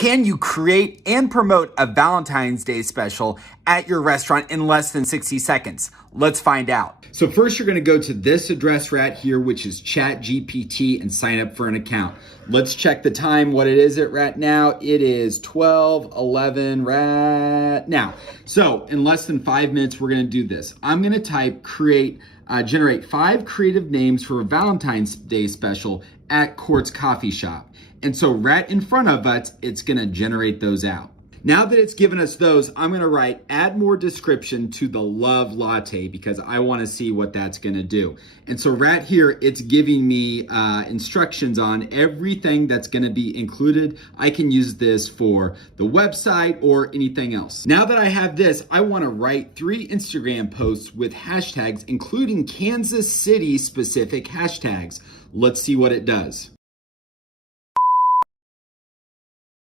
Can you create and promote a Valentine's Day special at your restaurant in less than 60 seconds? Let's find out. So first you're gonna go to this address right here, which is ChatGPT, and sign up for an account. Let's check the time, what it is at right now. It is 12:11 right now. So in less than 5 minutes, we're gonna do this. I'm gonna type generate 5 creative names for a Valentine's Day special at Court's Coffee Shop. And so right in front of us, it's gonna generate those out. Now that it's given us those, I'm gonna write add more description to the love latte because I wanna see what that's gonna do. And so right here, it's giving me instructions on everything that's gonna be included. I can use this for the website or anything else. Now that I have this, I wanna write 3 Instagram posts with hashtags, including Kansas City specific hashtags. Let's see what it does.